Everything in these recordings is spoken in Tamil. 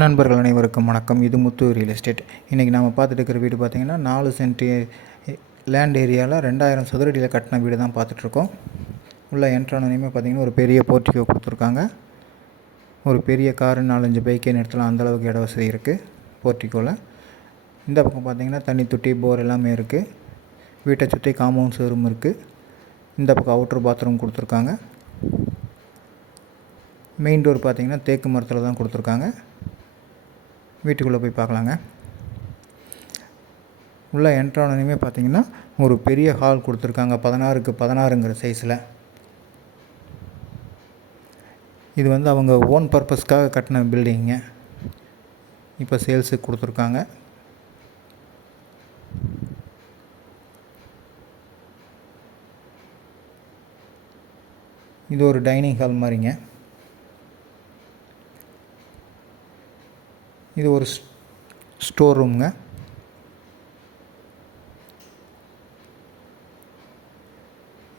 நண்பர்கள் அனைவருக்கும் வணக்கம். இது முத்து ரியல் எஸ்டேட். இன்றைக்கி நம்ம பார்த்துட்டு இருக்கிற வீடு பார்த்திங்கன்னா 4 சென்ட் லேண்ட் ஏரியாவில் 2000 சதுரடியில் கட்டின வீடு தான் பார்த்துட்ருக்கோம். உள்ள என்ட்ரானோனையுமே பார்த்திங்கன்னா ஒரு பெரிய போர்ட்டிகோ கொடுத்துருக்காங்க. ஒரு பெரிய காரு 4-5 பைக்கே நிறுத்தலாம், அந்தளவுக்கு இட வசதி இருக்குது போர்ட்டிகோவில். இந்த பக்கம் பார்த்திங்கன்னா தண்ணி தொட்டி போர் எல்லாமே இருக்குது. வீட்டை சுற்றி காம்பவுண்ட் சுவரும் இருக்குது. இந்த பக்கம் அவுட்ரு பாத்ரூம் கொடுத்துருக்காங்க. மெயின் டோர் பார்த்திங்கன்னா தேக்கு மரத்தில் தான் கொடுத்துருக்காங்க. வீட்டுக்குள்ளே போய் பார்க்கலாங்க. உள்ளே என்ட்ரானோனையுமே பார்த்திங்கன்னா ஒரு பெரிய ஹால் கொடுத்துருக்காங்க, 16க்கு 16ங்கிற சைஸில். இது வந்து அவங்க ஓன் பர்பஸ்க்காக கட்டின பில்டிங்க. இப்போ சேல்ஸுக்கு கொடுத்துருக்காங்க. இது ஒரு டைனிங் ஹால் மாதிரிங்க. இது ஒரு ஸ்டோர் ரூமுங்க.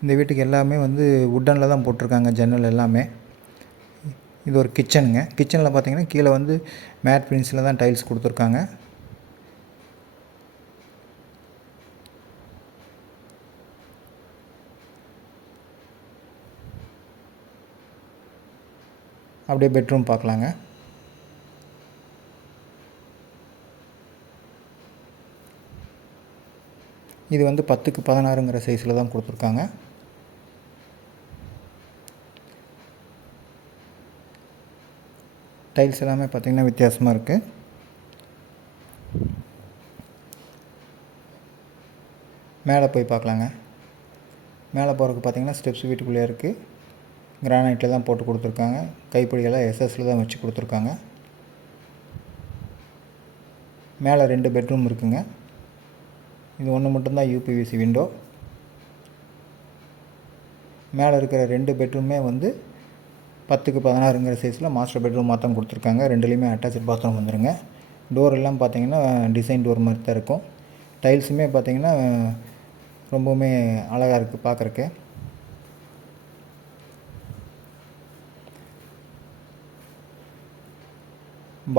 இந்த வீட்டுக்கு எல்லாமே வந்து வுட்டனில் தான் போட்டிருக்காங்க, ஜன்னல் எல்லாமே. இது ஒரு கிச்சனுங்க. கிச்சனில் பார்த்திங்கன்னா கீழே வந்து மேட் ஃபினிஷில் தான் டைல்ஸ் கொடுத்துருக்காங்க. அப்படியே பெட்ரூம் பார்க்கலாங்க. இது வந்து 10க்கு 16ங்கிற சைஸில் தான் கொடுத்துருக்காங்க. டைல்ஸ் எல்லாமே பார்த்திங்கன்னா வித்தியாசமாக இருக்குது. மேலே போய் பார்க்கலாங்க. மேலே போகிறதுக்கு பார்த்திங்கன்னா ஸ்டெப்ஸ் வீட்டுக்குள்ளே இருக்குது. கிரானைட்டில் தான் போட்டு கொடுத்துருக்காங்க. கைப்பிடியெல்லாம் எஸ்எஸ்சில் தான் வச்சு கொடுத்துருக்காங்க. மேலே 2 பெட்ரூம் இருக்குங்க. இது ஒன்று மட்டும்தான் யூபிவிசி விண்டோ. மேலே இருக்கிற 2 பெட்ரூமே வந்து 10க்கு 16ங்கிற சைஸில் மாஸ்டர் பெட்ரூம் மாற்றம் கொடுத்துருக்காங்க. 2லேயுமே அட்டாச் பாத்ரூம் வந்துடுங்க. டோர் எல்லாம் பார்த்திங்கன்னா டிசைன் டோர் மாதிரி தான் இருக்கும். டைல்ஸுமே பார்த்திங்கன்னா ரொம்பவுமே அழகாக இருக்குது பார்க்குறக்கு.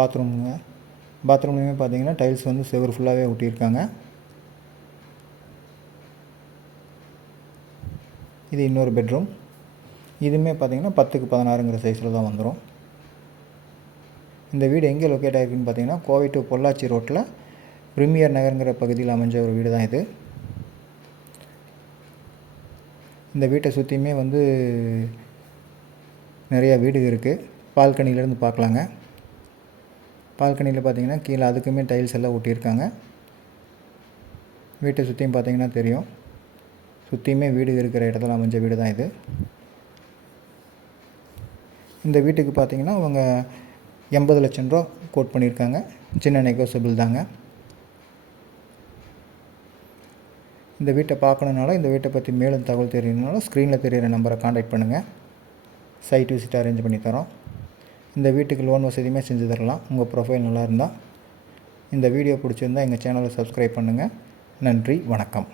பாத்ரூமுங்க. பாத்ரூம்லேயுமே பார்த்திங்கன்னா டைல்ஸ் வந்து செவர் ஃபுல்லாகவே ஒட்டியிருக்காங்க. இது இன்னொரு பெட்ரூம். இதுவுமே பார்த்திங்கன்னா 10க்கு 16ங்கிற சைஸில் தான் வந்துடும். இந்த வீடு எங்கே லொக்கேட் ஆகிருக்குன்னு பார்த்திங்கன்னா கோவை டு பொள்ளாச்சி ரோட்டில் பிரிமியர் நகருங்கிற பகுதியில் அமைஞ்ச ஒரு வீடு தான் இது. இந்த வீட்டை சுற்றியுமே வந்து நிறையா வீடு இருக்குது. பால்கனியிலேருந்து பார்க்கலாங்க. பால்கனியில் பார்த்திங்கன்னா கீழே அதுக்குமே டைல்ஸ் எல்லாம் ஒட்டியிருக்காங்க. வீட்டை சுற்றியும் பார்த்திங்கன்னா தெரியும். சுற்றியுமே வீடு இருக்கிற இடத்துல அமைஞ்ச வீடு தான் இது. இந்த வீட்டுக்கு பார்த்திங்கன்னா அவங்க 80 லட்சம் ரூபா கோட் பண்ணியிருக்காங்க. சின்ன நெகோசியபிள் தாங்க. இந்த வீட்டை பார்க்கணுனால, இந்த வீட்டை பற்றி மேலும் தகவல் தெரியணுனால ஸ்க்ரீனில் தெரிகிற நம்பரை காண்டாக்ட் பண்ணுங்கள். சைட் விசிட் அரேஞ்ச் பண்ணி தரோம். இந்த வீட்டுக்கு லோன் வசதியுமே செஞ்சு தரலாம். உங்கள் ப்ரொஃபைல் நல்லா இருந்தால். இந்த வீடியோ பிடிச்சிருந்தால் எங்கள் சேனலை சப்ஸ்கிரைப் பண்ணுங்கள். நன்றி, வணக்கம்.